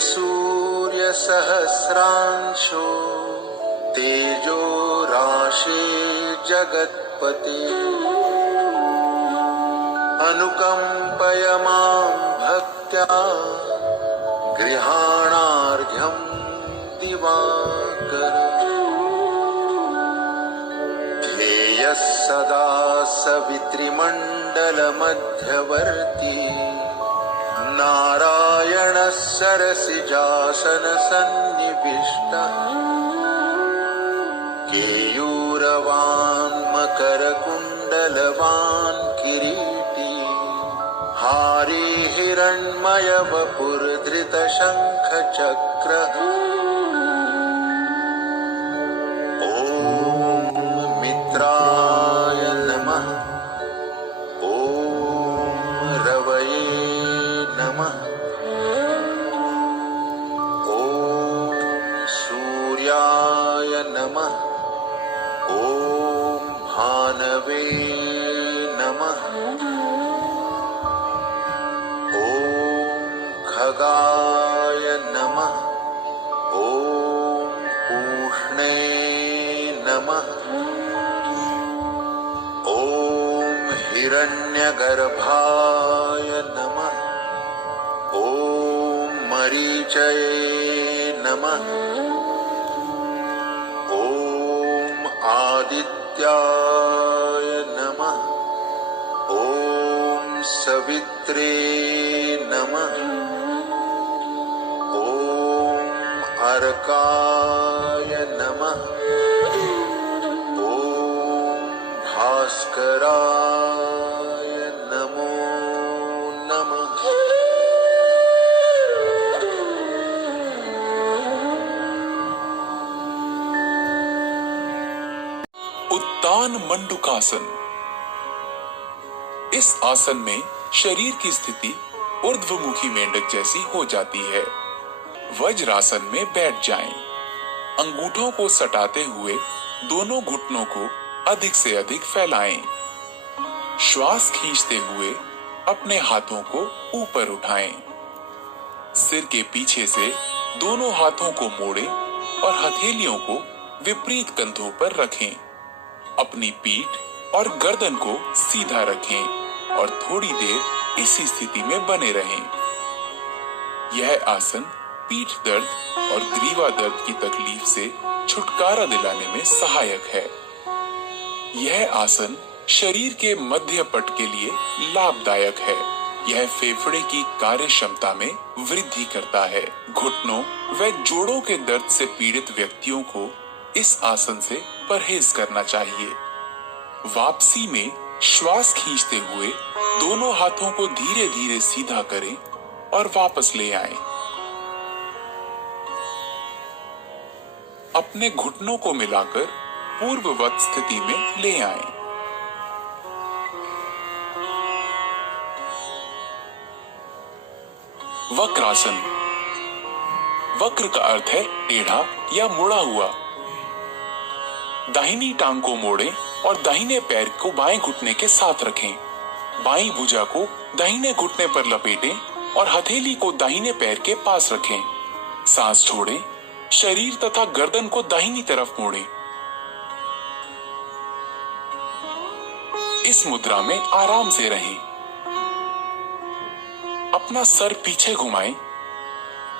सूर्यसहस्रांशो तेजो राशिर्जगत्पते अनुकंपय मां भक्त्या गृहाणार्घ्यं दिवाकर ध्येयः सदा सवितृमण्डलमध्यवर्ती नारायणः सरसिजासनसन्निविष्टः केयूरवान् मकरकुण्डलवान् किरीटी हारी हिरण्मयवपुर्धृतशङ्खचक्रः ॐ मित्राय नमः ॐ रवये नमः ॐ सूर्याय नमः ॐ भानवे नमः ॐ खगाय नमः ॐ पूष्णे नमः ॐ हिरण्यगर्भाय नमः ॐ मरीचये नमः ॐ आदित्याय नमः ॐ सवित्रे नमः ॐ अर्काय नमः ॐ भास्कराय नमो नमः। उत्तान मंडूकासन। इस आसन में शरीर की स्थिति ऊर्ध्वमुखी मेंढक जैसी हो जाती है। वज्रासन में बैठ जाएं। अंगूठों को सटाते हुए दोनों घुटनों को अधिक से अधिक फैलाएं। श्वास खींचते हुए अपने हाथों को ऊपर उठाएं। सिर के पीछे से दोनों हाथों को मोड़ें और हथेलियों को विपरीत कंधों पर रखें। अपनी पीठ और गर्दन को सीधा रखें और थोड़ी देर इसी स्थिति में बने रहें। यह आसन पीठ दर्द और ग्रीवा दर्द की तकलीफ से छुटकारा दिलाने में सहायक है। यह आसन शरीर के मध्य पट के लिए लाभदायक है। यह फेफड़े की कार्य क्षमता में वृद्धि करता है। घुटनों व जोड़ों के दर्द से पीड़ित व्यक्तियों को इस आसन से परहेज करना चाहिए। वापसी में श्वास खींचते हुए दोनों हाथों को धीरे धीरे सीधा करें और वापस ले आएं। अपने घुटनों को मिलाकर पूर्ववत स्थिति में ले आएं। वक्रासन। वक्र का अर्थ है टेढ़ा या मुड़ा हुआ। दाहिनी टांग को मोड़ें और दाहिने पैर को बाएं घुटने के साथ रखें। बाईं भुजा को दाहिने घुटने पर लपेटें और हथेली को दाहिने पैर के पास रखें। सांस छोड़ें। शरीर तथा गर्दन को दाहिनी तरफ मोड़ें। इस मुद्रा में आराम से रहें। अपना सर पीछे घुमाएं।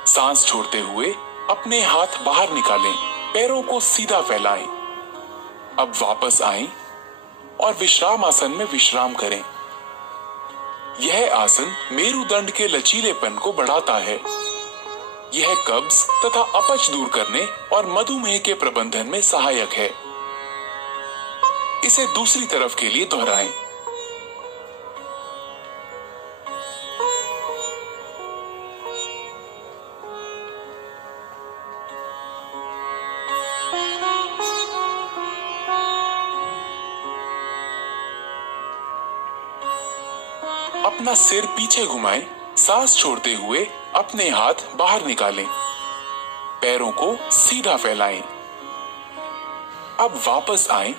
सांस छोड़ते हुए अपने हाथ बाहर निकालें। पैरों को सीधा फैलाएं। अब वापस आएं और विश्राम आसन में विश्राम करें। यह आसन मेरुदंड के लचीलेपन को बढ़ाता है। यह कब्ज तथा अपच दूर करने और मधुमेह के प्रबंधन में सहायक है। इसे दूसरी तरफ के लिए दोहराएं। अपना सिर पीछे घुमाएं। सांस छोड़ते हुए अपने हाथ बाहर निकालें। पैरों को सीधा फैलाएं। अब वापस आएं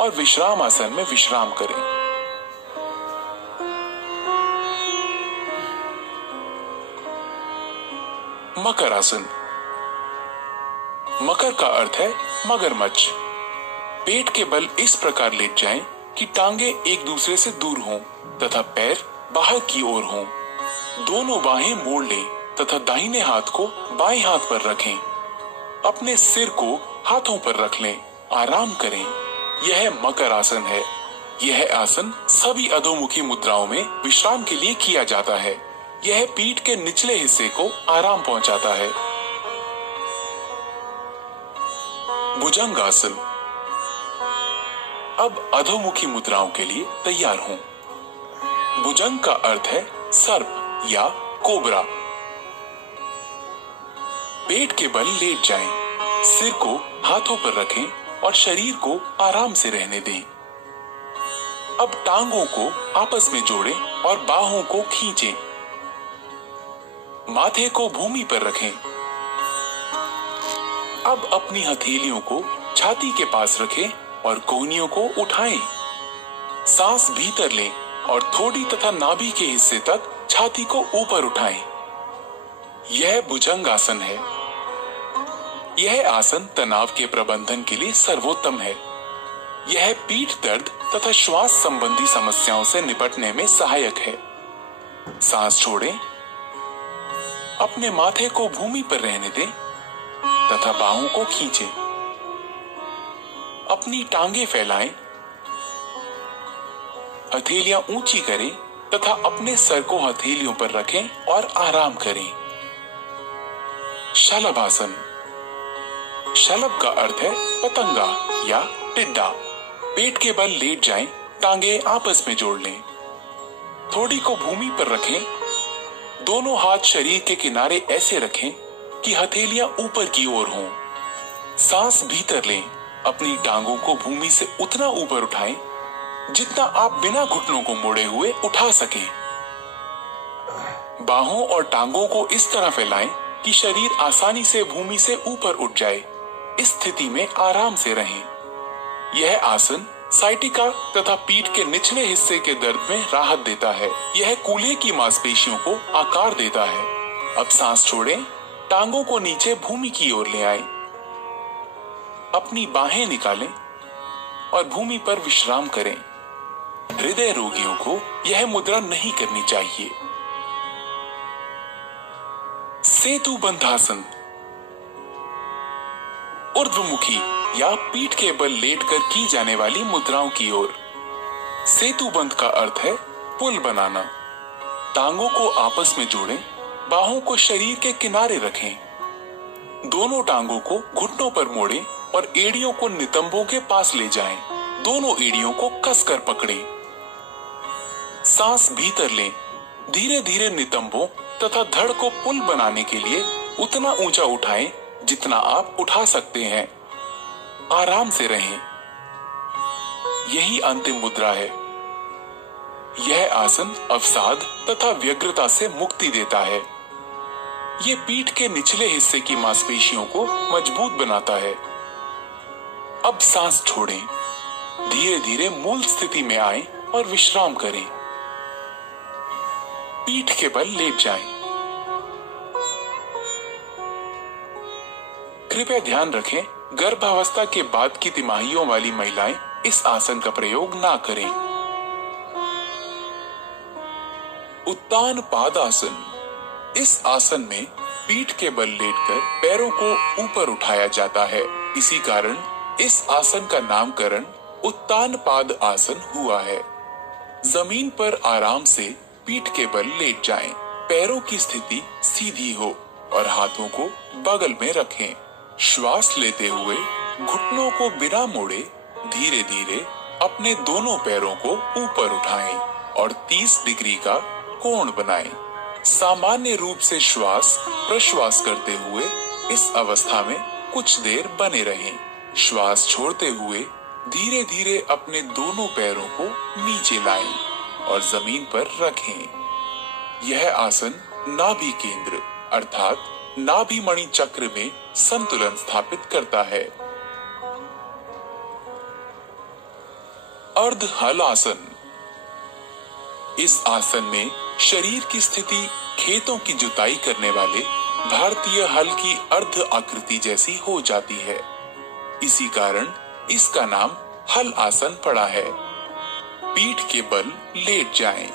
और विश्राम आसन में विश्राम करें। मकर आसन। मकर का अर्थ है मगरमच्छ। पेट के बल इस प्रकार लेट जाएं कि टांगे एक दूसरे से दूर हों तथा पैर बाहर की ओर हों। दोनों बाहें मोड़ लें तथा दाहिने हाथ को बाएं हाथ पर रखें। अपने सिर को हाथों पर रख लें, आराम करें। यह मकर आसन है। यह आसन सभी अधोमुखी मुद्राओं में विश्राम के लिए किया जाता है। यह पीठ के निचले हिस्से को आराम पहुंचाता है। भुजंग आसन। अब अधोमुखी मुद्राओं के लिए तैयार हों। भुजंग का अर्थ है सर्प या कोबरा। पेट के बल लेट जाएं, सिर को हाथों पर रखें और शरीर को आराम से रहने दें। अब टांगों को आपस में जोड़ें और बाहों को खींचें। माथे को भूमि पर रखें। अब अपनी हथेलियों को छाती के पास रखें और कोहनियों को उठाएं। सांस भीतर लें और थोड़ी तथा नाभि के हिस्से तक छाती को ऊपर उठाएं। यह भुजंग आसन है। यह आसन तनाव के प्रबंधन के लिए सर्वोत्तम है। यह पीठ दर्द तथा श्वास संबंधी समस्याओं से निपटने में सहायक है। सांस छोड़ें, अपने माथे को भूमि पर रहने दें तथा बाहों को खींचें। अपनी टांगे फैलाएं, हथेलियां ऊंची करें तथा अपने सर को हथेलियों पर रखें और आराम करें। शलभ आसन। शलभ का अर्थ है पतंगा या टिड्डा। पेट के बल लेट जाएं, टांगे आपस में जोड़ लें। थोड़ी को भूमि पर रखें। दोनों हाथ शरीर के किनारे ऐसे रखें कि हथेलियां ऊपर की ओर हों। सांस भीतर लें। अपनी टांगों को भूमि से उतना ऊपर उठाएं जितना आप बिना घुटनों को मोड़े हुए उठा सकें। बाहों और टांगों को इस तरह फैलाएं कि शरीर आसानी से भूमि से ऊपर उठ जाए। इस स्थिति में आराम से रहें। यह आसन साइटिका तथा पीठ के निचले हिस्से के दर्द में राहत देता है। यह कूल्हे की मांसपेशियों को आकार देता है। अब सांस छोड़ें, टांगों को नीचे भूमि की ओर ले आएं। अपनी बाहें निकालें और भूमि पर विश्राम करें। हृदय रोगियों को यह मुद्रा नहीं करनी चाहिए। सेतु बंधासन। ऊर्ध्वमुखी या पीठ के बल लेटकर की जाने वाली मुद्राओं की ओर। सेतु बंध का अर्थ है पुल बनाना। टांगों को आपस में जोड़ें, बाहों को शरीर के किनारे रखें। दोनों टांगों को घुटनों पर मोड़ें और एड़ियों को नितंबों के पास ले जाएं। दोनों एड़ियों को कसकर पकड़ें। सांस भीतर लें। धीरे धीरे नितंबों तथा धड़ को पुल बनाने के लिए उतना ऊंचा उठाएं जितना आप उठा सकते हैं। आराम से रहें। यही अंतिम मुद्रा है। यह आसन अवसाद तथा व्यग्रता से मुक्ति देता है। ये पीठ के निचले हिस्से की मांसपेशियों को मजबूत बनाता है। अब सांस छोड़ें, धीरे धीरे मूल स्थिति में आएं और विश्राम करें। पीठ के बल लेट जाएं। कृपया ध्यान रखें, गर्भावस्था के बाद की तिमाहियों वाली महिलाएं इस आसन का प्रयोग ना करें। उत्तान पादासन। इस आसन में पीठ के बल लेटकर पैरों को ऊपर उठाया जाता है। इसी कारण इस आसन का नामकरण उत्तान पाद आसन हुआ है। जमीन पर आराम से पीठ के बल लेट जाएं। पैरों की स्थिति सीधी हो और हाथों को बगल में रखें। श्वास लेते हुए घुटनों को बिना मोड़े धीरे धीरे अपने दोनों पैरों को ऊपर उठाएं और 30 डिग्री का कोण बनाएं। सामान्य रूप से श्वास प्रश्वास करते हुए इस अवस्था में कुछ देर बने रहें। श्वास छोड़ते हुए धीरे धीरे अपने दोनों पैरों को नीचे लाएं और जमीन पर रखें। यह आसन नाभि केंद्र अर्थात नाभि मणि चक्र में संतुलन स्थापित करता है। अर्ध हल आसन। इस आसन में शरीर की स्थिति खेतों की जुताई करने वाले भारतीय हल की अर्ध आकृति जैसी हो जाती है। इसी कारण इसका नाम हल आसन पड़ा है। पीठ के बल लेट जाएं।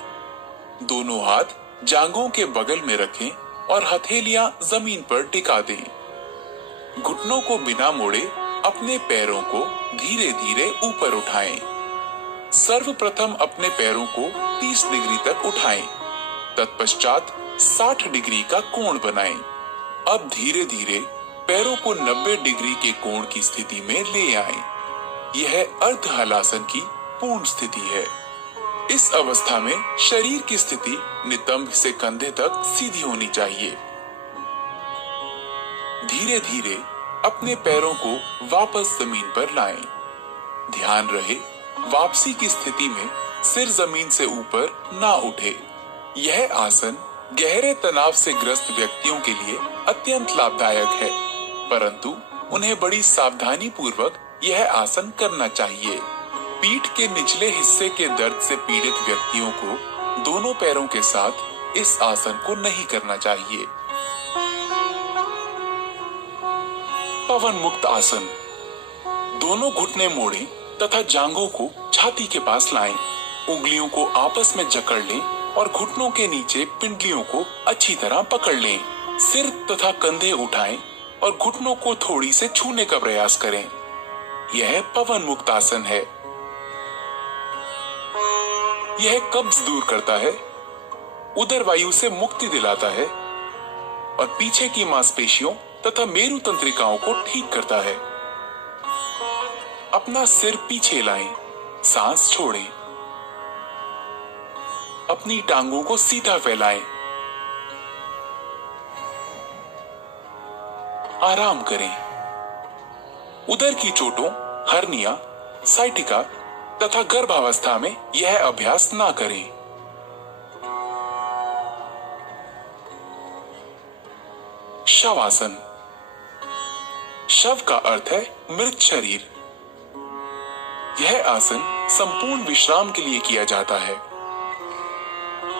दोनों हाथ जांघों के बगल में रखें और हथेलियां जमीन पर टिका दें। घुटनों को बिना मोड़े अपने पैरों को धीरे धीरे ऊपर उठाएं। सर्वप्रथम अपने पैरों को 30 डिग्री तक उठाएं। तत्पश्चात 60 डिग्री का कोण बनाएं। अब धीरे धीरे पैरों को 90 डिग्री के कोण की स्थिति में ले आएं। यह अर्ध हलासन की पूर्ण स्थिति है। इस अवस्था में शरीर की स्थिति नितंब से कंधे तक सीधी होनी चाहिए। धीरे धीरे अपने पैरों को वापस जमीन पर लाएं। ध्यान रहे वापसी की स्थिति में सिर जमीन से ऊपर ना उठे। यह आसन गहरे तनाव से ग्रस्त व्यक्तियों के लिए अत्यंत लाभदायक है, परंतु उन्हें बड़ी सावधानी पूर्वक यह आसन करना चाहिए। पीठ के निचले हिस्से के दर्द से पीड़ित व्यक्तियों को दोनों पैरों के साथ इस आसन को नहीं करना चाहिए। पवन मुक्त आसन। दोनों घुटने मोड़ें तथा जांघों को छाती के पास लाएं। उंगलियों को आपस में जकड़ लें और घुटनों के नीचे पिंडलियों को अच्छी तरह पकड़ लें। सिर तथा कंधे उठाएं और घुटनों को थोड़ी से छूने का प्रयास करें। यह पवन मुक्त आसन है। यह कब्ज दूर करता है, उदर वायु से मुक्ति दिलाता है और पीछे की मांसपेशियों तथा मेरु तंत्रिकाओं को ठीक करता है। अपना सिर पीछे लाएं, सांस छोड़ें। अपनी टांगों को सीधा फैलाएं। आराम करें। उदर की चोटों, हर्निया, साइटिका तथा गर्भावस्था में यह अभ्यास ना करें। शवासन। शव का अर्थ है मृत शरीर। यह आसन संपूर्ण विश्राम के लिए किया जाता है।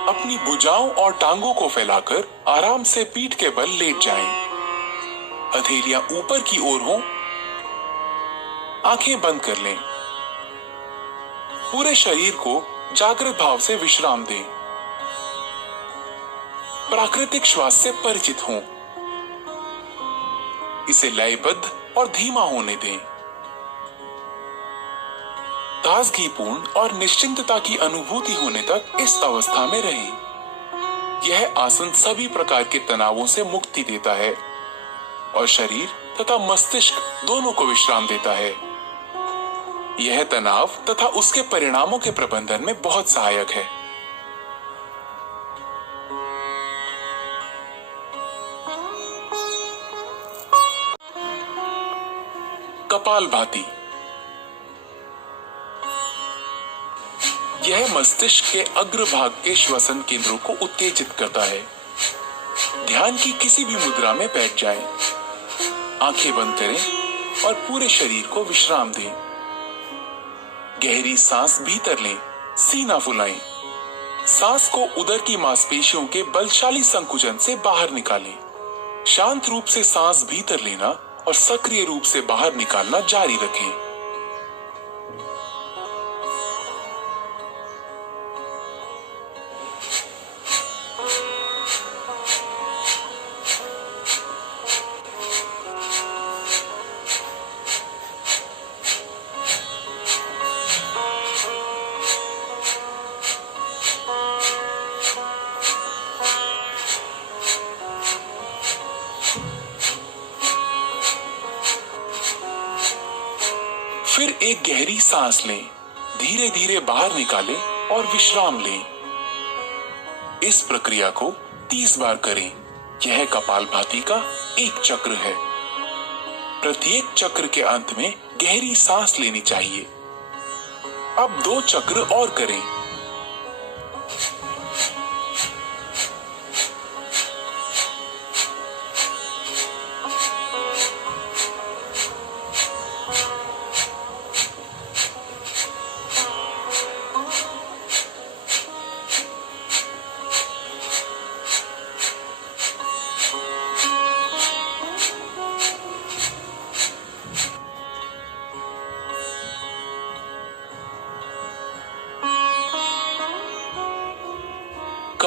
अपनी भुजाओं और टांगों को फैलाकर आराम से पीठ के बल लेट जाएं। हथेलियां ऊपर की ओर हों। आंखें बंद कर लें। पूरे शरीर को जागृत भाव से विश्राम दें। प्राकृतिक श्वास से परिचित हों। इसे लयबद्ध और धीमा होने दें। ताजगीपूर्ण और निश्चिंतता की अनुभूति होने तक इस अवस्था में रहें। यह आसन सभी प्रकार के तनावों से मुक्ति देता है और शरीर तथा मस्तिष्क दोनों को विश्राम देता है। यह तनाव तथा उसके परिणामों के प्रबंधन में बहुत सहायक है। कपालभाति। यह मस्तिष्क के अग्रभाग के श्वसन केंद्रों को उत्तेजित करता है। ध्यान की किसी भी मुद्रा में बैठ जाएं। आंखें बंद करें और पूरे शरीर को विश्राम दें। गहरी सांस भीतर लें, सीना फुलाएं। सांस को उदर की मांसपेशियों के बलशाली संकुचन से बाहर निकालें। शांत रूप से सांस भीतर लेना और सक्रिय रूप से बाहर निकालना जारी रखें। फिर एक गहरी सांस लें, धीरे धीरे बाहर निकालें और विश्राम लें। इस प्रक्रिया को 30 बार करें। यह कपालभाति का एक चक्र है। प्रत्येक चक्र के अंत में गहरी सांस लेनी चाहिए। अब 2 चक्र और करें।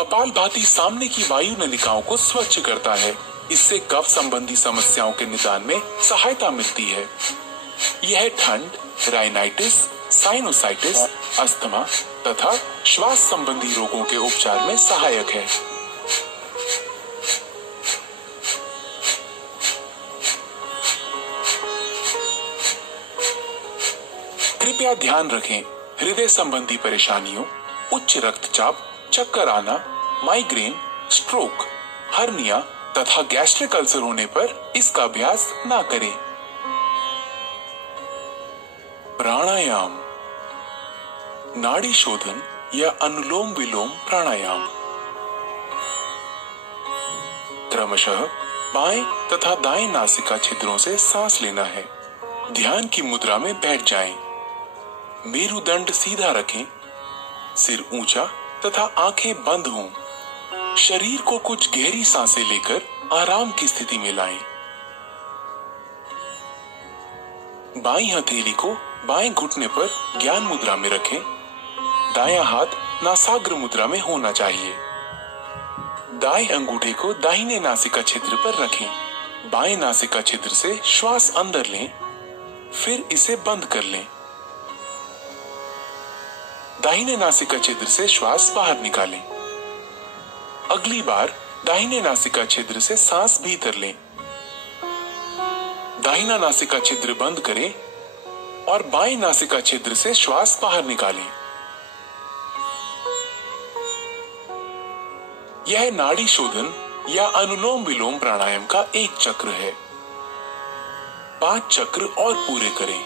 कपालभाति सामने की वायु नलिकाओं को स्वच्छ करता है। इससे कफ संबंधी समस्याओं के निदान में सहायता मिलती है। यह ठंड, राइनाइटिस, साइनोसाइटिस, अस्थमा तथा श्वास संबंधी रोगों के उपचार में सहायक है। कृपया ध्यान रखें, हृदय संबंधी परेशानियों, उच्च रक्तचाप, चक्कर आना, माइग्रेन, स्ट्रोक, हर्निया तथा गैस्ट्रिक अल्सर होने पर इसका अभ्यास ना करें। प्राणायाम, नाड़ी शोधन या अनुलोम विलोम प्राणायाम। क्रमशः बाएं तथा दाएं नासिका छिद्रों से सांस लेना है। ध्यान की मुद्रा में बैठ जाएं। मेरुदंड सीधा रखें, सिर ऊंचा तथा आंखें बंद हों। शरीर को कुछ गहरी सांसें लेकर आराम की स्थिति में लाएं। बाईं हथेली को बाएं घुटने पर ज्ञान मुद्रा में रखें। दायां हाथ नासाग्र मुद्रा में होना चाहिए। दाएं अंगूठे को दाहिने नासिका छिद्र पर रखें। बाएं नासिका छिद्र से श्वास अंदर लें, फिर इसे बंद कर लें। दाहिने नासिका छिद्र से श्वास बाहर निकालें। अगली बार दाहिने नासिका छिद्र से सांस भीतर लें। दाहिना नासिका छिद्र बंद करें और बाएं नासिका छिद्र से श्वास बाहर निकालें। यह नाड़ी शोधन या अनुलोम विलोम प्राणायाम का एक चक्र है। 5 चक्र और पूरे करें।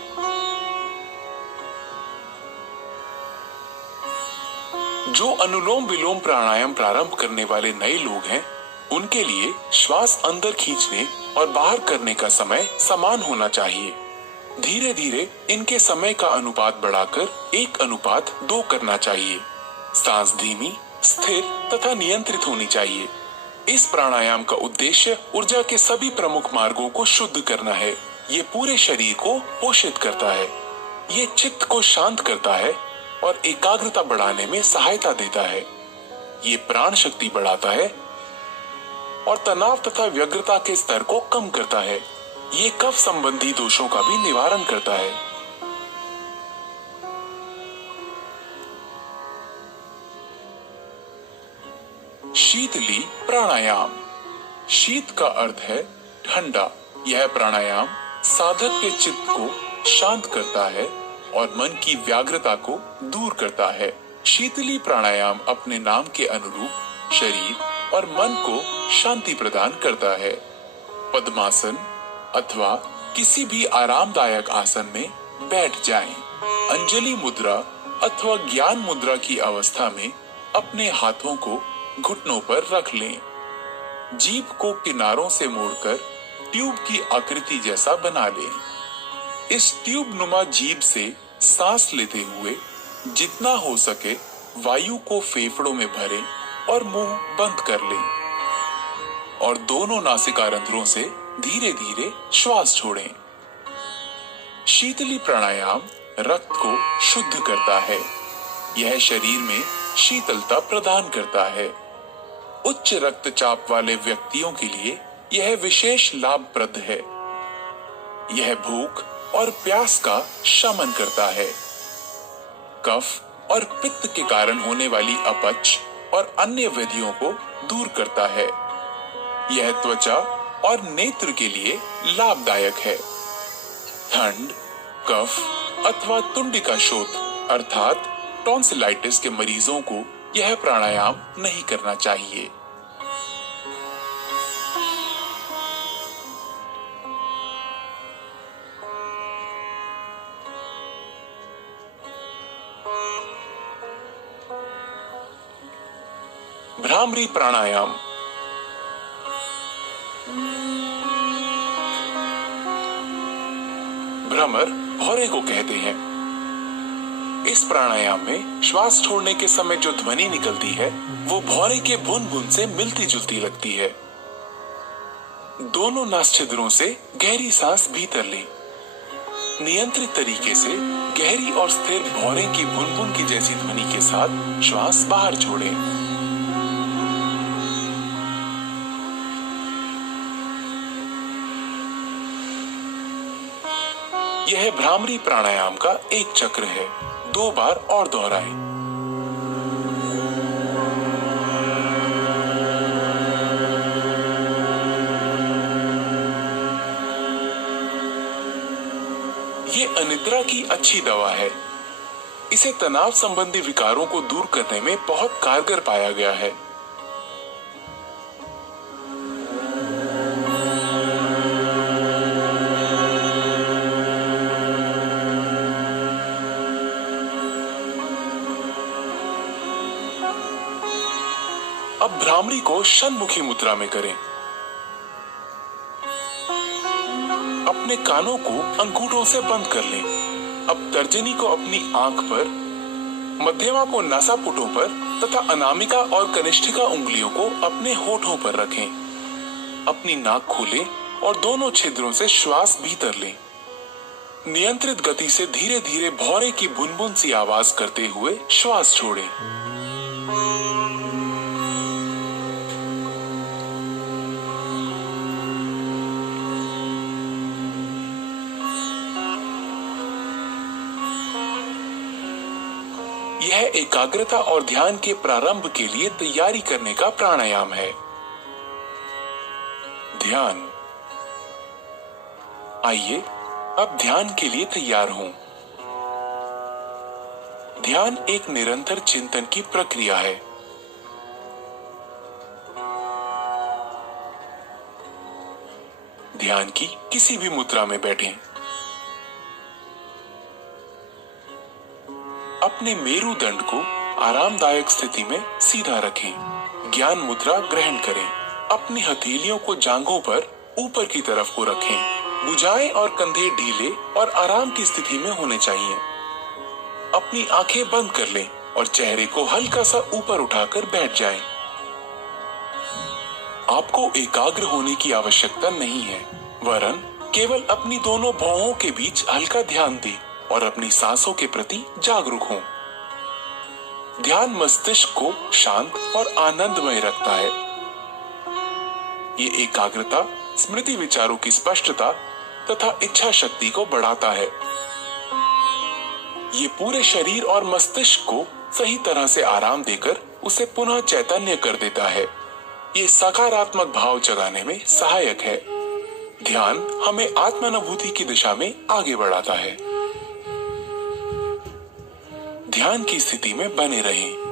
जो अनुलोम विलोम प्राणायाम प्रारंभ करने वाले नए लोग हैं, उनके लिए श्वास अंदर खींचने और बाहर करने का समय समान होना चाहिए। धीरे धीरे इनके समय का अनुपात बढ़ाकर 1:2 करना चाहिए। सांस धीमी, स्थिर तथा नियंत्रित होनी चाहिए। इस प्राणायाम का उद्देश्य ऊर्जा के सभी प्रमुख मार्गों को शुद्ध करना है। ये पूरे शरीर को पोषित करता है। ये चित्त को शांत करता है और एकाग्रता बढ़ाने में सहायता देता है। ये प्राण शक्ति बढ़ाता है और तनाव तथा व्यग्रता के स्तर को कम करता है। ये कफ संबंधी दोषों का भी निवारण करता है। शीतली प्राणायाम। शीत का अर्थ है ठंडा। यह प्राणायाम साधक के चित्त को शांत करता है और मन की व्याग्रता को दूर करता है। शीतली प्राणायाम अपने नाम के अनुरूप शरीर और मन को शांति प्रदान करता है। पद्मासन अथवा किसी भी आरामदायक आसन में बैठ जाएं। अंजलि मुद्रा अथवा ज्ञान मुद्रा की अवस्था में अपने हाथों को घुटनों पर रख लें। जीभ को किनारों से मोड़कर ट्यूब की आकृति जैसा बना लें। इस ट्यूब नुमा जीभ से सांस लेते हुए जितना हो सके वायु को फेफड़ों में भरें और मुंह बंद कर लें और दोनों नासिका रंध्रों से धीरे धीरे श्वास छोड़ें। शीतली प्राणायाम रक्त को शुद्ध करता है। यह शरीर में शीतलता प्रदान करता है। उच्च रक्तचाप वाले व्यक्तियों के लिए यह विशेष लाभप्रद है। यह भूख और प्यास का शमन करता है। कफ और पित्त के कारण होने वाली अपच और अन्य व्याधियों को दूर करता है। यह त्वचा और नेत्र के लिए लाभदायक है। ठंड, कफ अथवा तुंडिका शोथ अर्थात टॉन्सिलाइटिस के मरीजों को यह प्राणायाम नहीं करना चाहिए। भ्रामरी प्राणायाम। भ्रमर भौरे को कहते हैं। इस प्राणायाम में श्वास छोड़ने के समय जो ध्वनि निकलती है वो भौरे के बुन बुन से मिलती जुलती लगती है। दोनों नासछिद्रों से गहरी सांस भीतर लें। नियंत्रित तरीके से गहरी और स्थिर भौरे की बुन बुन की जैसी ध्वनि के साथ श्वास बाहर छोड़ें। यह भ्रामरी प्राणायाम का एक चक्र है। 2 बार और दोहराएं। ये अनिद्रा की अच्छी दवा है। इसे तनाव संबंधी विकारों को दूर करने में बहुत कारगर पाया गया है। अब भ्रामरी को षण्मुखी मुद्रा में करें। अपने कानों को अंगूठों से बंद कर लें। अब तर्जनी को अपनी आंख पर, मध्यमा को नासापुटों पर तथा अनामिका और कनिष्ठिका उंगलियों को अपने होठों पर रखें। अपनी नाक खोलें और दोनों छिद्रों से श्वास भीतर लें। नियंत्रित गति से धीरे धीरे भौरे की बुनबुन सी आवाज करते हुए श्वास छोड़ें। यह एकाग्रता और ध्यान के प्रारंभ के लिए तैयारी करने का प्राणायाम है। ध्यान। आइए अब ध्यान के लिए तैयार हों। ध्यान एक निरंतर चिंतन की प्रक्रिया है। ध्यान की किसी भी मुद्रा में बैठें। अपने मेरुदंड को आरामदायक स्थिति में सीधा रखें। ज्ञान मुद्रा ग्रहण करें। अपनी हथेलियों को जांघों पर ऊपर की तरफ को रखें। भुजाएं और कंधे ढीले और आराम की स्थिति में होने चाहिए। अपनी आंखें बंद कर लें और चेहरे को हल्का सा ऊपर उठाकर बैठ जाएं। आपको एकाग्र होने की आवश्यकता नहीं है, वरन केवल अपनी दोनों भौहों के बीच हल्का ध्यान दें और अपनी सांसों के प्रति जागरूक हों। ध्यान मस्तिष्क को शांत और आनंदमय रखता है। ये एकाग्रता, स्मृति विचारों की स्पष्टता तथा इच्छा शक्ति को बढ़ाता है। ये पूरे शरीर और मस्तिष्क को सही तरह से आराम देकर उसे पुनः चैतन्य कर देता है। ये सकारात्मक भाव जगाने में सहायक है। ध्यान हमें आत्मानुभूति की दिशा में आगे बढ़ाता है। ध्यान की स्थिति में बने रहें।